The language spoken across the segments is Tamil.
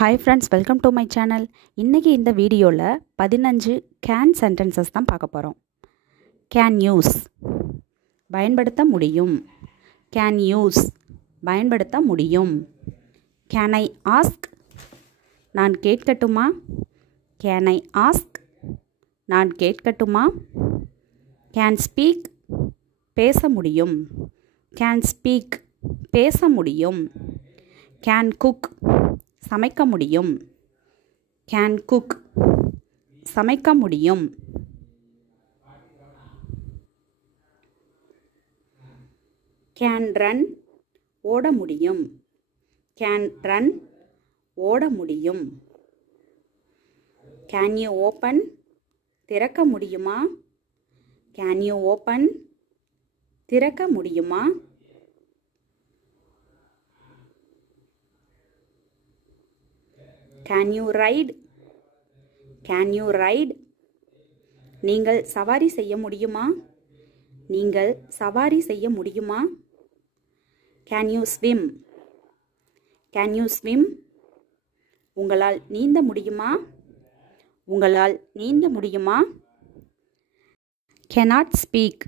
Hi friends, welcome to my channel. இன்னைக்கு இந்த வீடியோல 15 can sentences தான் பார்க்க போறோம். Can use பயன்படுத்த முடியும். Can use பயன்படுத்த முடியும். Can I ask நான் கேட்கட்டுமா? Can I ask நான் கேட்கட்டுமா? Can speak பேச முடியும். Can speak பேச முடியும். Can cook சமைக்க முடியும். Can cook சமைக்க முடியும். Can run ஓட முடியும். Can run ஓட முடியும். Can you open திறக்க முடியுமா? Can you open திறக்க முடியுமா? Can you ride Can you ride நீங்கள் சவாரி செய்ய முடியுமா? நீங்கள் சவாரி செய்ய முடியுமா? Can you swim Can you swim உங்களால் நீந்த முடியுமா? உங்களால் நீந்த முடியுமா? Cannot speak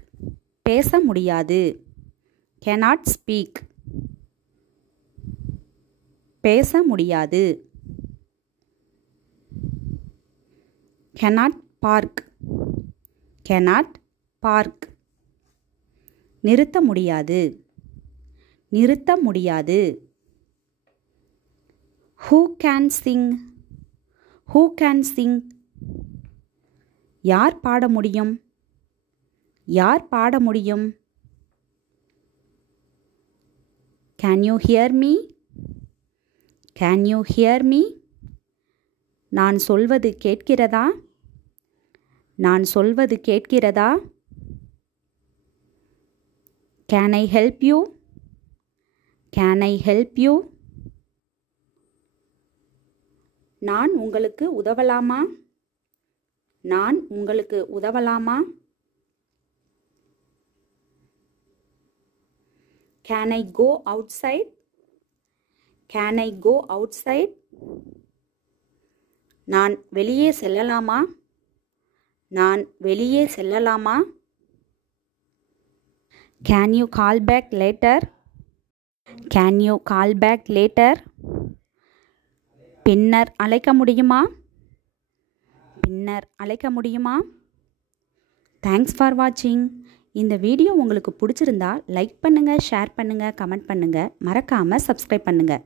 பேச முடியாது. Cannot speak பேச முடியாது. Cannot park Cannot park நிறுத்த முடியாது. நிறுத்த முடியாது. Who can sing Who can sing யார் பாட முடியும்? யார் பாட முடியும்? Can you hear me Can you hear me நான் சொல்வது கேட்கிறதா? நான் சொல்வது கேட்கிறதா? Can I help you Can I help you நான் உங்களுக்கு உதவலாமா? நான் உங்களுக்கு உதவலாமா? Can I go outside Can I go outside நான் வெளியே செல்லலாமா? நான் வெளியே செல்லலாமா? Can you call back later Can you call back later பின்னர் அழைக்க முடியுமா? பின்னர் அழைக்க முடியுமா? Thanks for watching. இந்த வீடியோ உங்களுக்கு பிடிச்சிருந்தா லைக் பண்ணுங்க, ஷேர் பண்ணுங்க, கமெண்ட் பண்ணுங்க, மறக்காம சப்ஸ்கிரைப் பண்ணுங்க.